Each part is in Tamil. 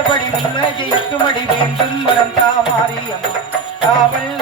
நினைத்தபடி உண்மை ஜெயிக்கும்படி வேண்டும். வரம் தாமாரியம்மா. காவல்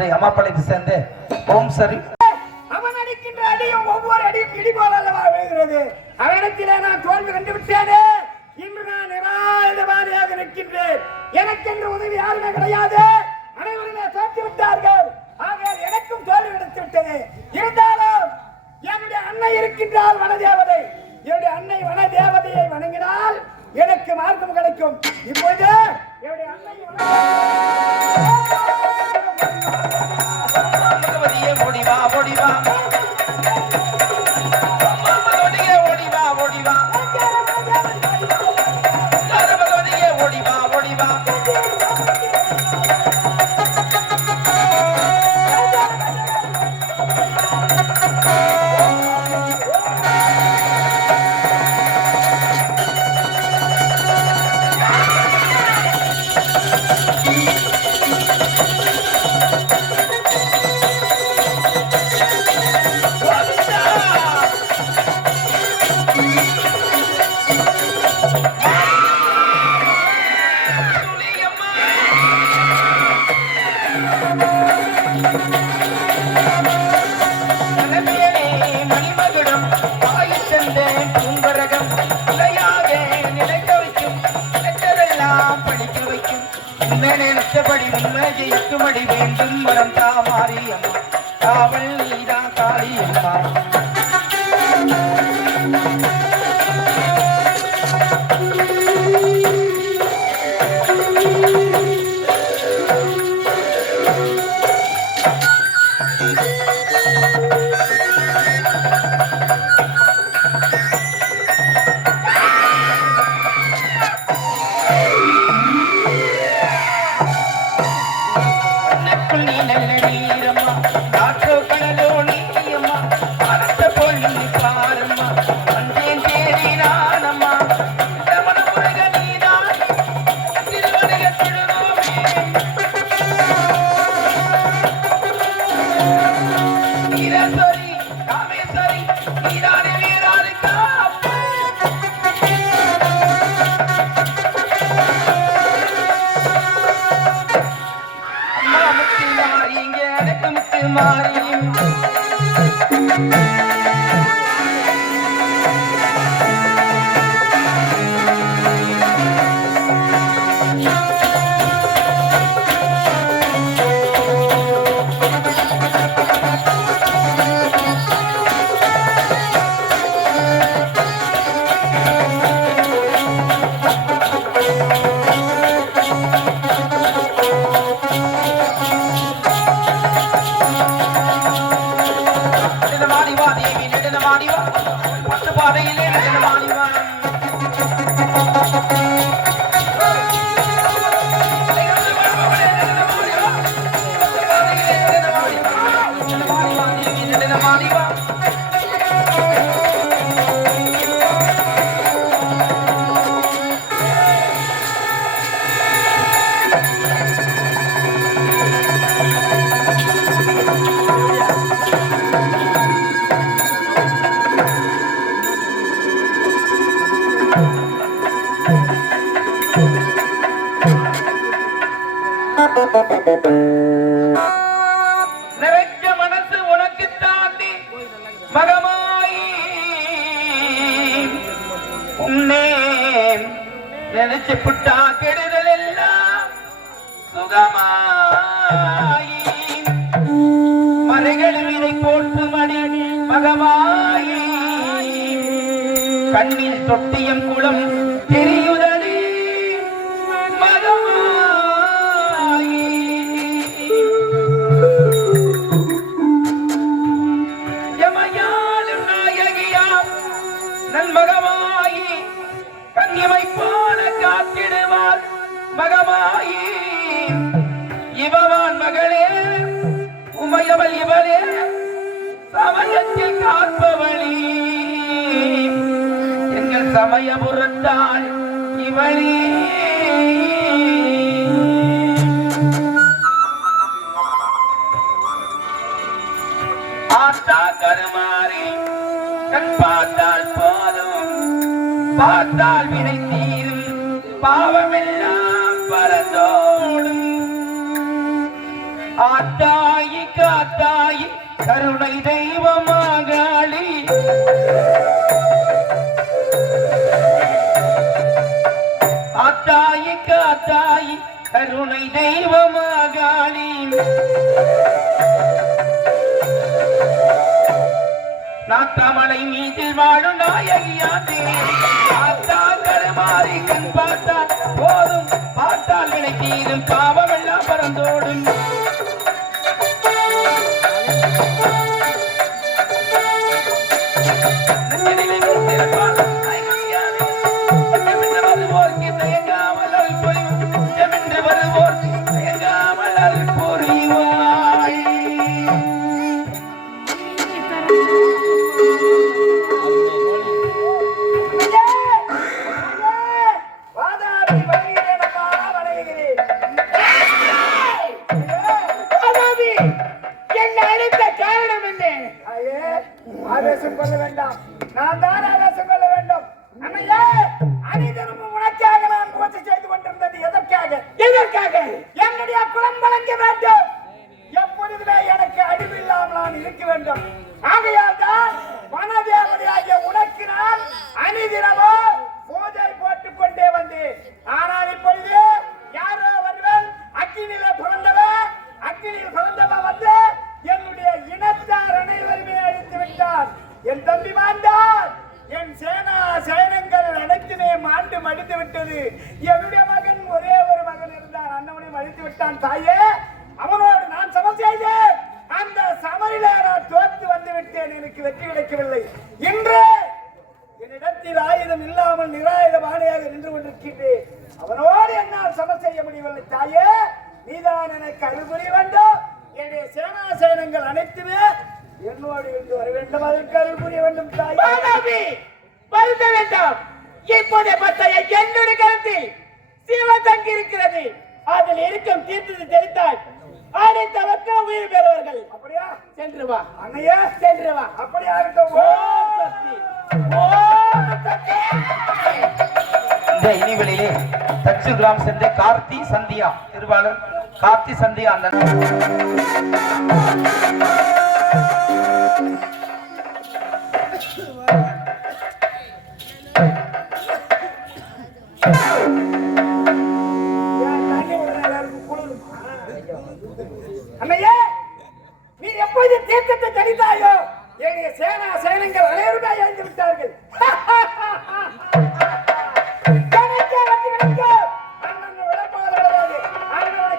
என்பதை அம்மாப்படைக்கு சேர்ந்து ஓம் சரி. அவன் அடிக்கின்ற அடியும் ஒவ்வொரு அடியும் இடிபோல் அல்லவா விழுகிறது. அவனிடத்திலே நான் தோல்வி கண்டு விட்டேனே இன்று நான் நிராயுதவாதியாக நிற்கின்றேன். எனக்கென்று உதவி யாருமே கிடையாது. அனைவருமே தோற்றி விட்டார்கள். ஆகையால் எனக்கும் தோல்வி எடுத்து விட்டது. இருந்தாலும் என்னுடைய அன்னை இருக்கின்றால் வனதேவதை. என்னுடைய அன்னை வனதேவதையை வணங்கினால் எனக்கு மார்க்கம் கிடைக்கும். இப்போது என்னுடைய அன்னை Thank காட்டில் நிழல் வீரம்மா நிறைஞ்ச மனசு உனக்கு தாண்டி மகமாயி. உன்னே நினைச்சு புட்டா கெடுதல் எல்லாம் சுகமாயி. மலைகள் விதை போட்டு மணி மகமாயி. கண்ணில் தொட்டியம் குளம் தெரியும் மகமாயி இவவான் மகளே உமையவள் இவளே சமயத்தில் காப்பவளி. எங்கள் சமயபுரத்தாள் இவளே. ஆத்தா கருமாறி கண் பார்த்தால் போதும். பார்த்தால் வினை தீரும். பாவமில்லை ஆத்தாயி காத்தாயி கருணை தெய்வமாகாளி. ஆத்தாயி காத்தாயி கருணை தெய்வமாகாளி. நாட்டாமலை மீதில் வாழும் நாயகியாதே ஆத்தா கருமாறி கண் பார்த்தால் போதும் பார்த்தால் வினை தீரும் இருக்க வேண்டும் ஆகையால் தான் வனதேவதையாகிய உனக்கு நான் அணிதினமோ பூஜை போட்டுக் கொண்டே வந்தேன் ஆனால் இப்பொழுது யாரோ ஒருவன் அக்கினியில பிறந்தவன் அக்கினியில் பிறந்தவன் வந்து என்னுடைய இனத்தார் அனைவருமே அழித்து விட்டான் என் தம்பி மாண்டான் என் சேனா சேனங்கள் அனைத்துமே மாண்டு மடித்து விட்டது என்னுடைய மகன் ஒரே ஒரு மகன் இருந்தான் அண்ணவனையும் அழித்து விட்டான் தாயே அவனோடு நான் சமம் செய்தேன் அந்த சமரிலே நான் தோற்று வந்து விட்டேன் எனக்கு வெற்றி கிடைக்கவில்லை இன்று என்னிடத்தில் ஆயுதம் இல்லாமல் நிராயுத பாணியாக நின்று கொண்டிருக்கின்றேன் அவனோடு என்னால் சமம் செய்ய முடியவில்லை தாயே நீதான் எனக்கு அருள்புரி வேண்டும் என்னுடைய சேனா சேனங்கள் அனைத்துமே என்னோடு இருந்து வர வேண்டும் அதற்கு அருள் புரிய வேண்டும் தாயே வருந்த வேண்டாம். இப்போதைய பத்தைய என்னுடைய கருத்தில் சிவன் தங்கி இருக்கிறது. அதில் இருக்கும் தீர்த்தது தெரிந்தால் அனைத்தவருக்கு உயிர் பெறுவார்கள். அப்படியா? சென்று வா. அண்ணையா சென்று வா. அப்படியா ஓம் சக்தி. ஓம் சக்தி. இந்த இனிவெளியிலே தச்சு கிராம் சென்று கார்த்தி சந்தியா திருவாளர் கார்த்தி சந்தியா அந்த தீர்க்கத்தை என்னுடைய சேனா சேனங்கள் அனைவருமே எழுந்து விட்டார்கள்.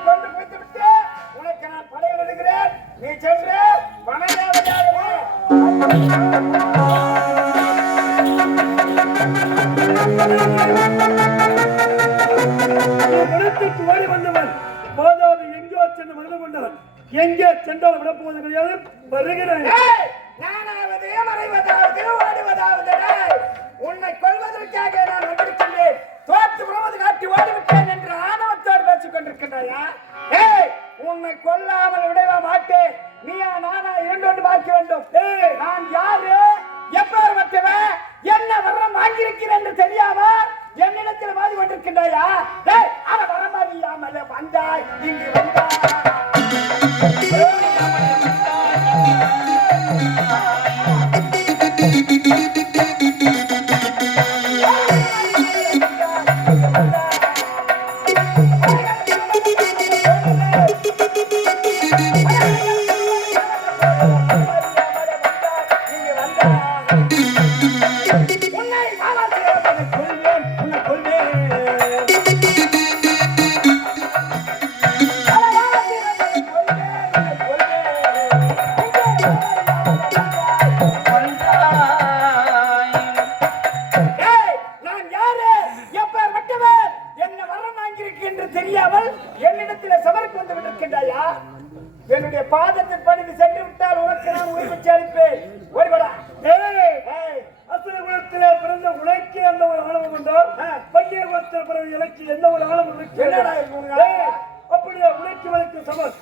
கொண்டு உனக்கு நான் நீ சென்று வனதேவதையாகவே ஓடி வந்தவன். போதாவது எங்கோ சென்று மனித கொண்டவன். எங்கே சென்றால் விடப்போவது கிடையாது வருகிறேன். நானாவது மறைவதாவது ஓடுவதாவது உன்னை கொள்வதற்காக நான் வந்திருக்கின்றேன் தோற்று புறவது காட்டி ஓடிவிட்டேன் என்று ஆணவத்தோடு பேசிக் கொண்டிருக்கின்றாயா? குலத்தில் பிறந்த எனக்கு எந்த ஒரு? ஏய், அப்படியே உனக்கு வரைக்கும் சமம்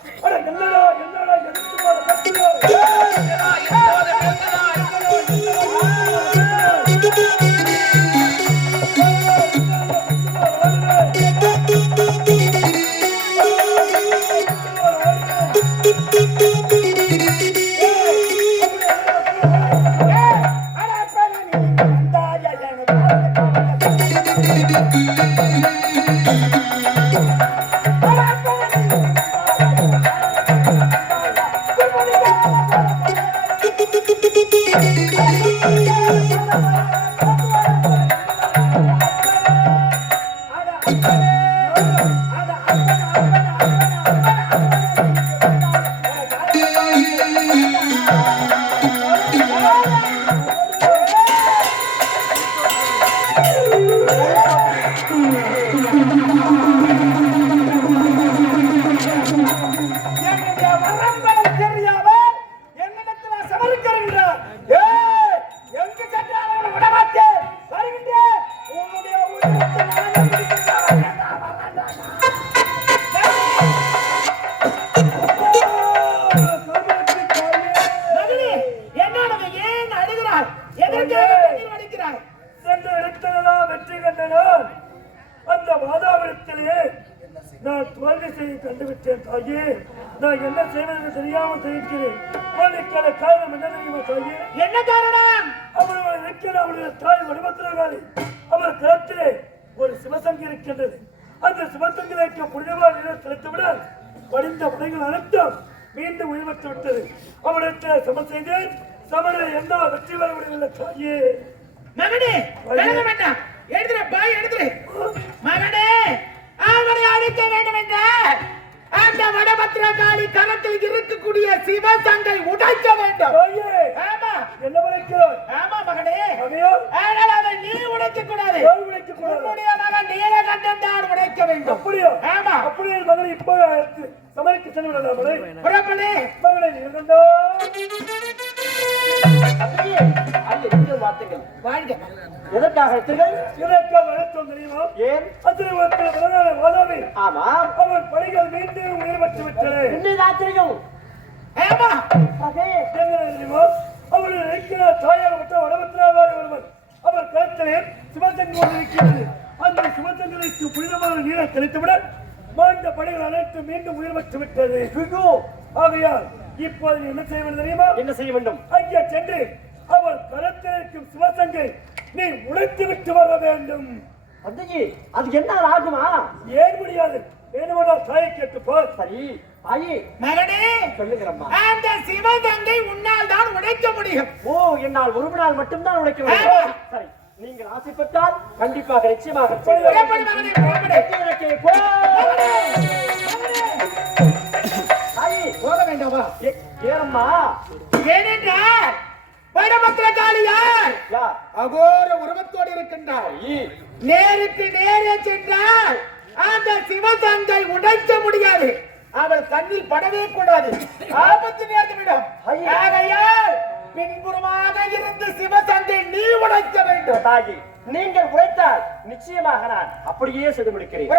அவருடைய தாய் வடிவத்தினாலே அவர் கருத்திலே ஒரு சிவசங்கி இருக்கின்றது. அந்த சிவசங்கிலைக்கு புனிதமான நிலம் செலுத்திவிடால் படிந்த முறைகள் அனைத்தும் மீண்டும் உயிர்வத்து விட்டது. அவரிடத்தில் சமன் செய்தேன். சமர எந்த வெற்றி பெற முடியவில்லை தாயே. மகனே வழங்க வேண்டாம். எழுதுற பாய் எழுதுற மகனே அவரை அழைக்க வேண்டும் என்றார் அந்த வடபத்திரகாளி கரத்தில் இருக்கக்கூடிய சிவசங்கை உடைக்க வேண்டும். ஆமா. என்ன வளைக்கிறாய் ஆமா மகனே. ஆனால் அதை நீ உடைக்க கூடாது யார் உடைக்கக் கூடாது? உன்னுடைய மகன் நீலகண்டன் தான் உடைக்க வேண்டும். அப்படியா? ஆமா. அப்படியே மகளை இப்போ சமரிக்கு சென்று புறப்படு மகளை வாழ்க எதற்காக எடுத்தீர்கள்? இதற்காக தெரியுமா ஏன் அத்தனை வருஷத்தில் பிறந்தாலே ஆமாம் அவன் பணிகள் மீண்டும் உயிர் பெற்று விட்டது என்னதான் தெரியும் ஆமா அதே தெரியுமா அவருடைய இருக்கிற தாயாகப்பட்ட வடபத்திராவாரி ஒருவர் அவர் கருத்திலே சிவசங்கம் ஒன்று இருக்கிறது அந்த சிவசங்கருக்கு புனிதமான நீரை தெளித்துவிட மாண்ட படைகள் அனைத்து மீண்டும் உயிர் பெற்று விட்டது ஆகையால் இப்போது என்ன செய்ய வேண்டும் தெரியுமா? என்ன செய்ய வேண்டும்? அங்கே சென்று அவர் கரத்தில் இருக்கும் சிவசங்கை நீ உடைத்து விட்டு வர வேண்டும். அத்தையே அது என்ன ஆகுமா? ஏன் முடியாது? வேணுமானால் தாயை கேட்டு பார் சரி தாயி. மகனே சொல்லுகிறம்மா. அந்த சிவகங்கை உன்னால் தான் உடைக்க முடியும். ஓ என்னால் ஒரு நாள் மட்டும்தான் உழைக்க ஆமா. வேண்டும் சரி நீங்கள் ஆசைப்பட்டால் கண்டிப்பாக நிச்சயமாக புறப்படு மகனே புறப்படு. போக வேண்டாமா ஏ- ஏனம்மா ஏனென்றால் வடபத்திரகாளியார் யார் அகோர உருவத்தோடு இருக்கின்றார். நேருக்கு நேரே சென்றால் அந்த சிவகங்கை உடைக்க முடியாது. அவள் கண்ணில் படவே கூடாது. ஆபத்து நேர்ந்துவிடும். ஆகையால் பின்புறமாக இருந்து சிவகங்கை நீ உடைக்க வேண்டும். தாயி நீங்கள் உழைத்தால் நிச்சயமாக நான் அப்படியே செய்து முடிக்கிறேன்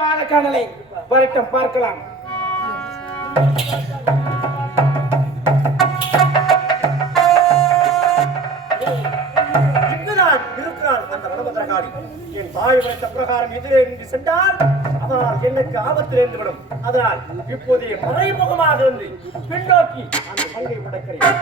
வாழக்கானலை வரட்டும் பார்க்கலாம். இங்குதான் இருக்கிறான் அந்த வடபத்திரகாரி என் தாய் வளர்த்த பிரகாரம் எதிரே நின்று சென்றால் அதனால் எனக்கு ஆபத்து நேர்ந்துவிடும் அதனால் இப்போதைய மறைமுகமாக இருந்து பின்னோக்கி அந்த பங்கை உடைக்கிறேன்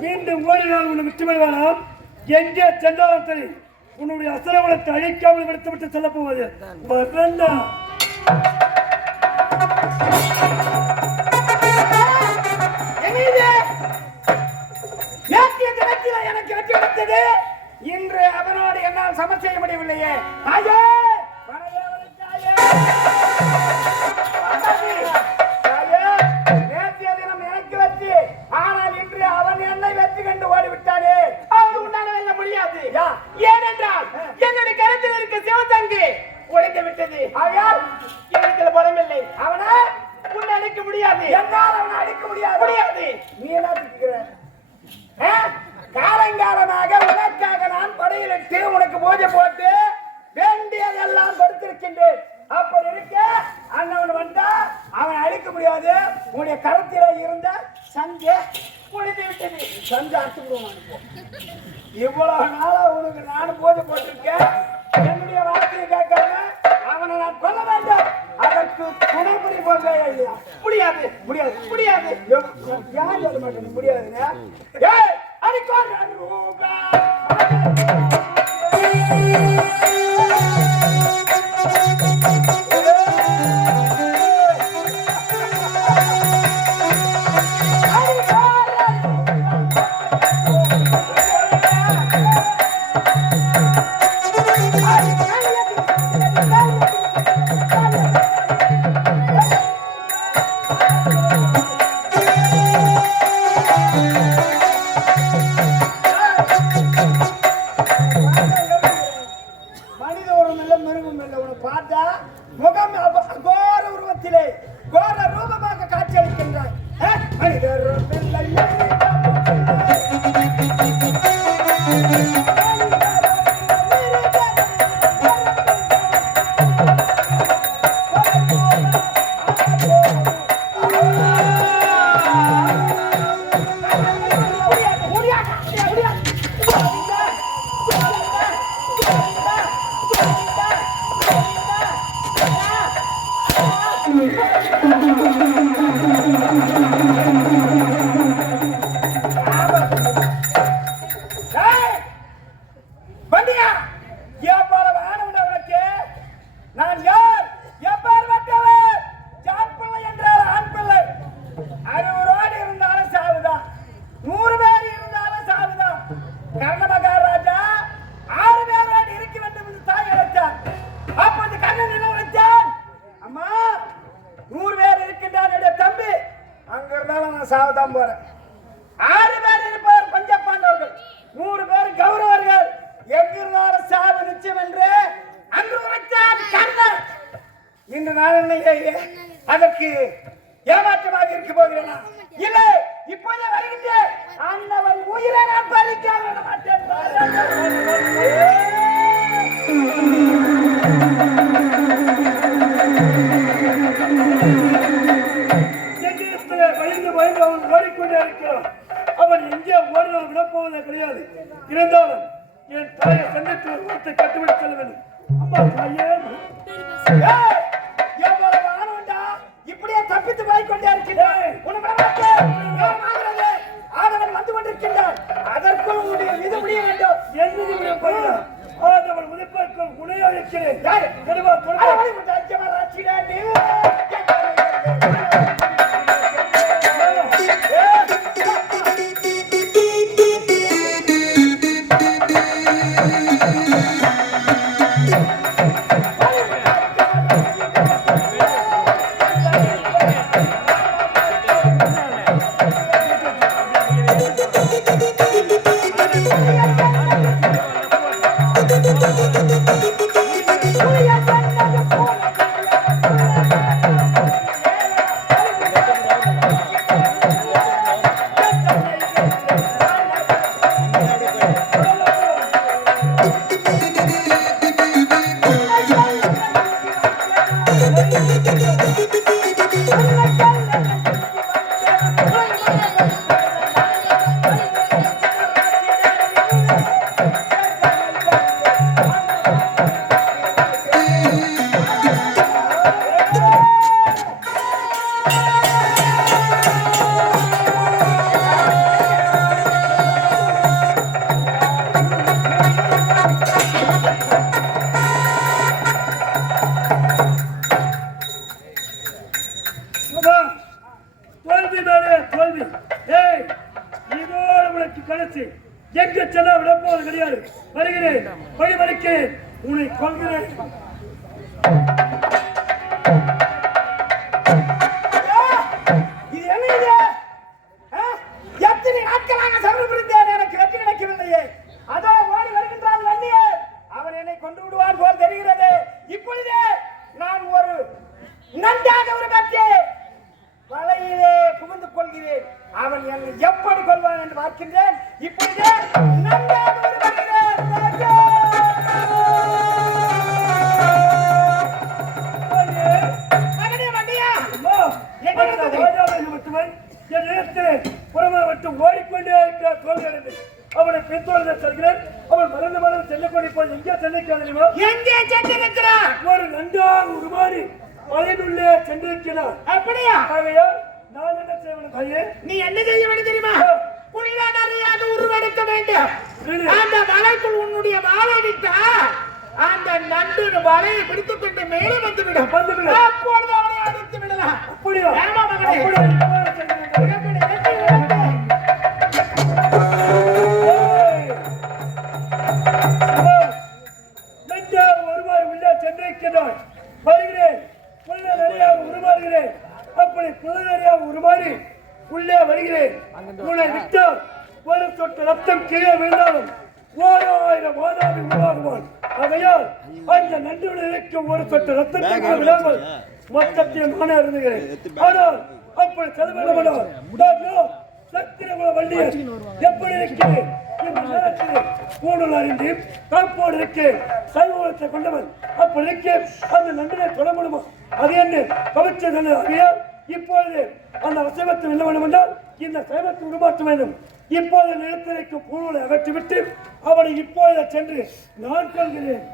மீண்டும் ஓடினால் உன்னை விட்டு விடுவானாம் எங்கே சென்றாலும் சரி உன்னுடைய அசரவளத்தை அழிக்காமல் விடுத்துவிட்டு செல்ல போவது வரண்டா எனக்கு அட்டி இன்று அவனோடு என்னால் சமர் செய்ய முடியவில்லையே. ஐயா முடியாது. என்னால அவனை அடிக்க முடியாது. முடியாது. நீ என்ன திக்கிற காலங்காலமாக உனக்காக நான் படையிலிட்டு உனக்கு பூஜை போட்டு வேண்டியதெல்லாம் கொடுத்திருக்கின்றேன். அப்படி இருக்க அண்ணவன் வந்தா அவன் அழிக்க முடியாது. உன்னுடைய கருத்தில இருந்த சஞ்சை பொழுது விட்டது. சஞ்சை அட்டு இவ்வளவு நாளா உனக்கு நான் பூஜை போட்டிருக்கேன். என்னுடைய வார்த்தையை கேட்காம அவனை நான் கொல்ல வேண்டாம். துணை புரிய போறதா இல்லையா? முடியாது முடியாது முடியாது. யார் சொல்ல மாட்டேன் முடியாதுங்க. Thank you. Thank you. ஓடி உள்ளே வருகிறேன். உன்னை விட்டால் ஒரு சொட்டு ரத்தம் கீழே விழுந்தாலும் ஓராயிரம் மாதாவி உருவாகுவான். ஆகையால் அந்த நன்றியுடன் இருக்கும் ஒரு சொட்டு ரத்தத்தை விடாமல் மொத்தத்தில் நானே இருந்துகிறேன் ஆனால் அப்படி செலவிடப்படால் சத்திரகுல வள்ளியர் எப்படி இருக்கிறேன்? கூடுதல் அறிந்து காப்போடு இருக்கு சைவத்தை கொண்டவன் அப்படி இருக்கு அந்த நன்றியை தொட முடியுமா அது என்ன? கவிச்சதன் இப்பொழுது அந்த அசைவத்தை என்ன வேண்டும் என்றால் இந்த சைவத்தை உருமாற்ற வேண்டும். இப்போது நிலத்திரைக்கும் கூறுகளை அகற்றிவிட்டு அவளை இப்பொழுது சென்று நான் கொள்கிறேன்.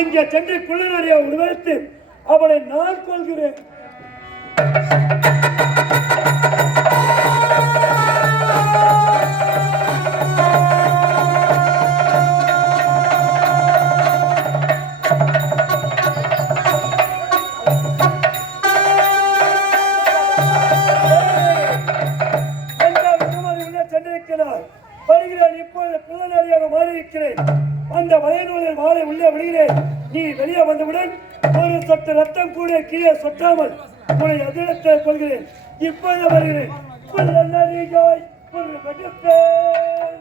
அங்கே சென்று குள்ளனரை விடுவித்து அவளை நான் கொள்கிறேன். வந்தவுடன் ஒரு சொட்டு ரத்தம் கூட கீழே சொட்டாமல் உங்களை அதிரத்தை கொள்கிறேன். இப்போது வருகிறேன். ஒரு வெடிப்பேன்